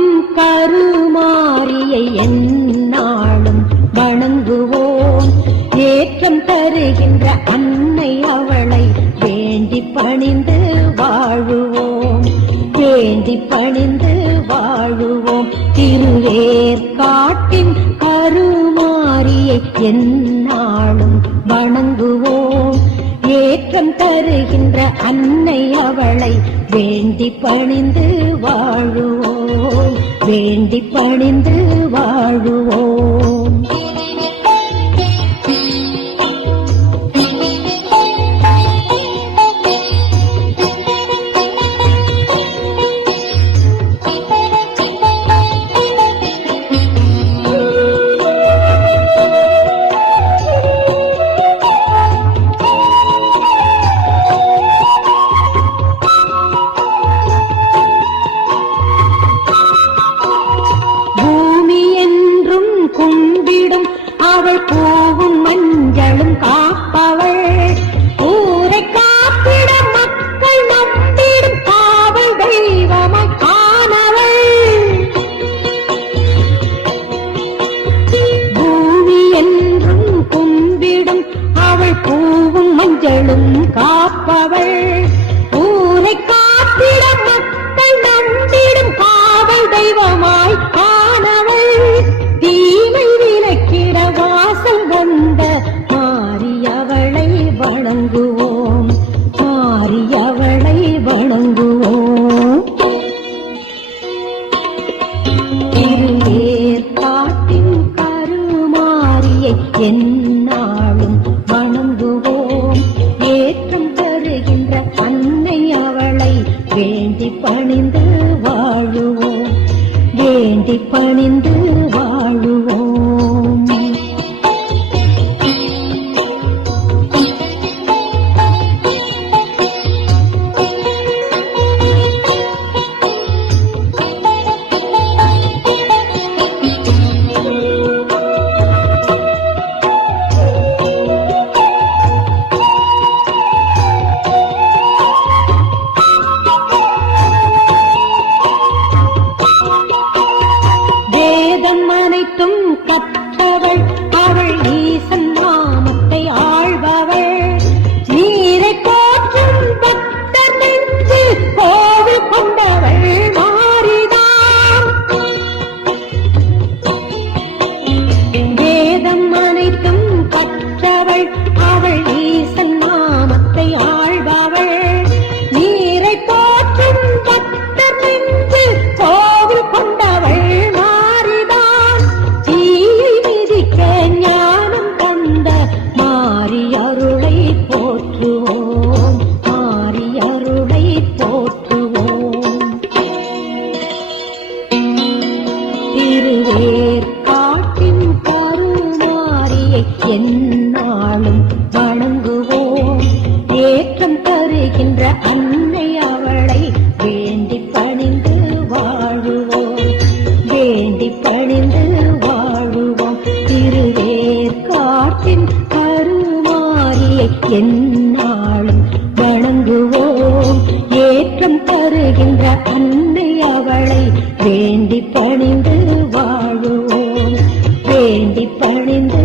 காட்டின் கருமாரியை எந்நாளும் வணங்குவோம். ஏற்றம் தருகின்ற அன்னை அவளை வேண்டி பணிந்து வாழுவோம். வேண்டி பணிந்து வாழுவோம். திருவேற்காட்டின் கருமாரியை எந்நாளும் வணங்குவோம். ஏற்றம் தருகின்ற அன்னை அவளை வேண்டி பணிந்து வாழுவோம். வேண்டி பணிந்து வாழுவோம். கும்பிடும் அவள் பூவும் மஞ்சளும் காப்பவள். ஊரை காப்பிட மக்கள் நம்பிடும் காவல் தெய்வமாய் ஆனவள். பூமி என்றும் கும்பிடும் அவள் பூவும் மஞ்சளும் காப்பவள். ஊரை காப்பிட மக்கள் நம்பிடும் காவல் தெய்வமாய் ஆனவள். தீமை விலக்கிட வாசல் வந்த மாரியவளை வணங்குவோம். மாரியவளை வணங்குவோம். திருவேற்காட்டின் கருமாரியை எந்நாளும் வணங்குவோம். ஏற்றம் தருகின்ற அன்னை அவளை வேண்டி பணிந்து வாழுவோம். வேண்டி பணிந்து வாழுவோம். அனைத்தும் கற்றவள் அவள் ஈசன் நாமத்தை ஆழ்பவள். நீரை போற்றும் பக்தர் நெஞ்சு கோவில் கொண்டவள் மாறிதான். வேதம் அனைத்தும் கற்றவள் அவள் ஈசன் நாமத்தை ஆழ்பவள். நீரை போற்றும் பக்தர் நெஞ்சு கோவில் கொண்டவள் அருளை போற்றுவோம். மாரி அருளை போற்றுவோம். திருவேற்காட்டின் கருமாரியை எந்நாளும் வணங்குவோம். ஏற்றம் தருகின்ற அன்னை அவளை வேண்டி பணிந்து வாழுவோம். வேண்டி பணிந்து வாழுவோம். திருவேற்காட்டின் எந்நாளும் வணங்குவோம். ஏற்றம் தருகின்ற அன்னை அவளை வேண்டி பணிந்து வாழுவோம். வேண்டி பணிந்து